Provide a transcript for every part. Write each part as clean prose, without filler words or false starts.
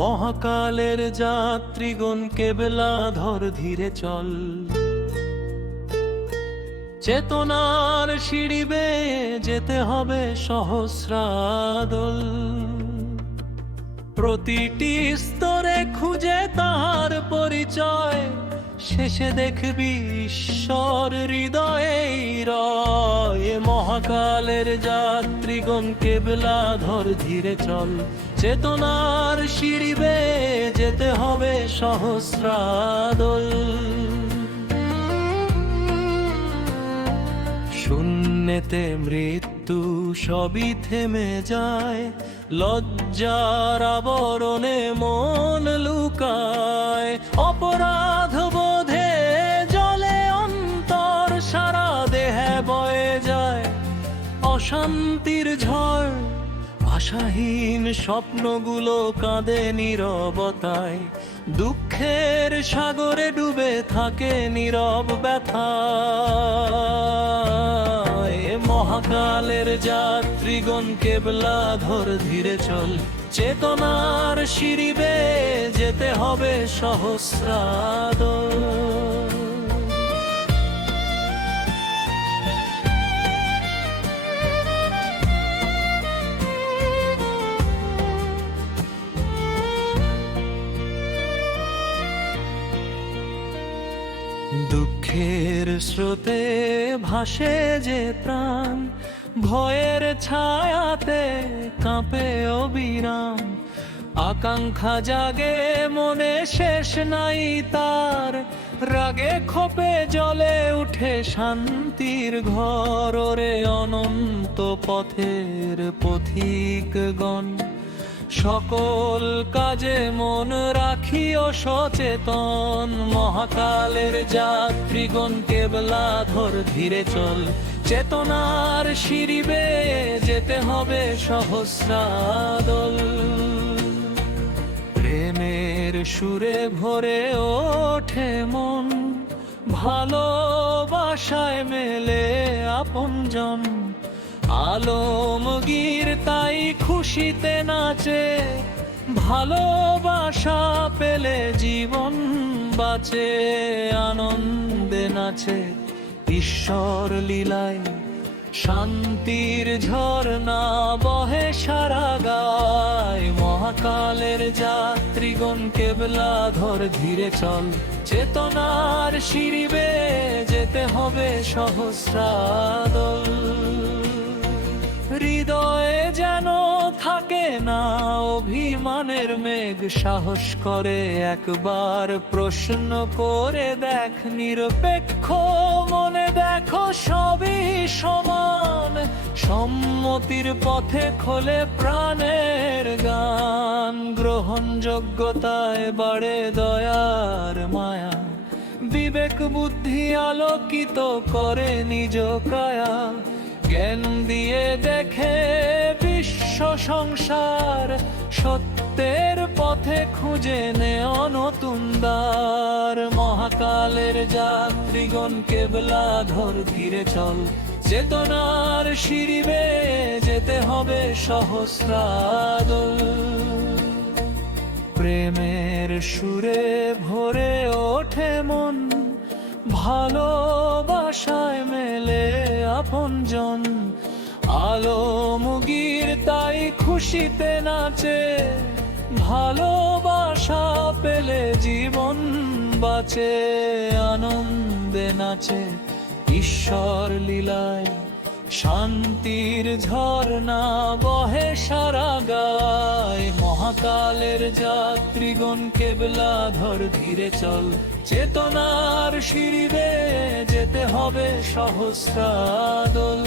মহাকালের যাত্রীগণ কেবলা ধর ধীরে চল, চেতনার সিঁড়ি বেয়ে যেতে হবে সহস্রাদল। প্রতিটি স্তরে খুঁজে তাহার পরিচয়, শেষে দেখবি ঈশ্বর হৃদয়েই রয়। মহাকালের যাত্রীগণ কেবলা ধর ধীরে চল, চেতনার সিঁড়ি বেয়ে যেতে হবে সহস্রাদল। শূন্যেতে মৃত্যু সবই থেমে যায়, লজ্জার আবরণে মন লুকায়। অপরাধ বোধে জলে অন্তর, সারা দেহে বয়ে যায় অশান্তির ঝড়। আশাহীন স্বপ্নগুলো কাঁদে নীরবতায়, দুঃখের সাগরে ডুবে থাকে নীরব ব্যথায়। মহাকালের যাত্রীগণ কেবলা ধর ধীরে চল, চেতনার সিঁড়ি বেয়ে যেতে হবে সহস্রাদল। দুঃখের স্রোতে ভাসে যে প্রাণ, ভয়ের ছায়াতে কাঁপে অবিরাম। আকাঙ্ক্ষা জাগে মনে, শেষ নাই তার, রাগে ক্ষোভে জ্বলে উঠে শান্তির ঘর। ওরে অনন্ত পথের পথিকগণ, সকল কাজে মন রাখিও সচেতন। মহাকালের যাত্রীগণ কেবলা ধর ধীরে চল, চেতনার সিঁড়ি বেয়ে যেতে হবে সহস্রাদল। প্রেমের সুরে ভরে ওঠে মন, ভালোবাসায় মেলে আপনজন। আলমগীর তাই খুশিতে নাচে, ভালোবাসা পেলে জীবন বাঁচে। আনন্দে নাচে ঈশ্বর লীলায়, শান্তির ঝর্ণা বহে সারা গায়। মহাকালের যাত্রীগণ কেবলা ধর ধীরে চল, চেতনার সিঁড়ি বেয়ে যেতে হবে সহস্রাদল। হৃদয়ে যেন থাকে না অভিমানের মেঘ, সাহস করে একবার প্রশ্ন করে দেখ। নিরপেক্ষ মনে দেখো সবই সমান, সম্মতির পথে খোলে প্রাণের গান। গ্রহণযোগ্যতায় বাড়ে দয়ার মায়া, বিবেক বুদ্ধি আলোকিত করে নিজ কায়া। জ্ঞান দিয়ে দেখে বিশ্ব সংসার, সত্যের পথে খুঁজে নেও নতুন দ্বার। মহাকালের যাত্রীগণ কেবলা ধর ধীরে চল, চেতনার সিঁড়ি বেয়ে যেতে হবে সহস্রাদল। প্রেমের সুরে ভরে ওঠে মন, ভালোবাসায় মেলে আপনজন। আলমগীর তাই খুশিতে নাচে, ভালোবাসা পেলে জীবন বাঁচে। আনন্দে নাচে ঈশ্বর লীলায়, শান্তির ঝর্ণা বহে সারা গায়। মহাকালের যাত্রীগণ কেবলা ধর ধীরে চল, চেতনার সিঁড়ি বেয়ে যেতে হবে সহস্রাদল।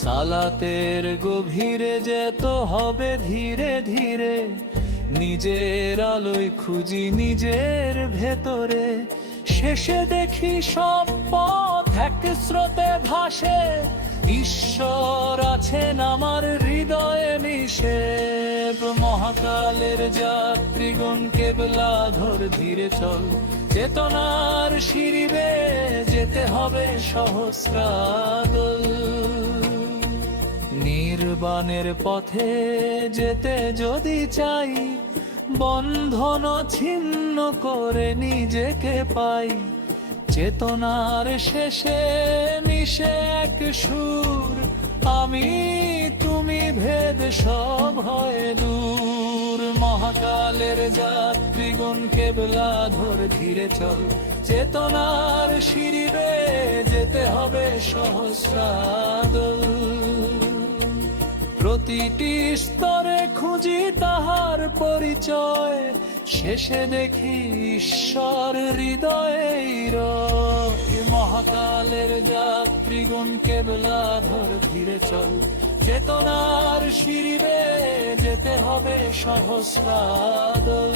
সালাতের গভীরে যেতে হবে ধীরে ধীরে, নিজের আলোয় খুঁজি নিজের ভেতরে। শেষে দেখি সব পথ এক স্রোতে ভাসে, ঈশ্বর আছেন আমার হৃদয়ে মিশে। মহাকালের যাত্রীগণ কেবলা ধর ধীরে চল, চেতনার সিঁড়ি বেয়ে যেতে হবে সহস্রাদল। নির্বাণের পথে যেতে যদি চাই, বন্ধন ছিন্ন করে নিজেকে পাই। চেতনার শেষে মিশে এক সুর, আমি তুমি ভেদ সব হয় দূর। মহাকালের যাত্রীগণ কেবলা ধর ধীরে চল, চেতনার সিঁড়ি বেয়ে যেতে হবে সহস্রাদল। প্রতিটি স্তরে খুঁজি তাহার পরিচয়, শেষে দেখি ঈশ্বর হৃদয়েই রয়। মহাকালের যাত্রীগণ কেবলা ধর ধীরে চল, চেতনার সিঁড়ি বেয়ে যেতে হবে সহস্রাদল।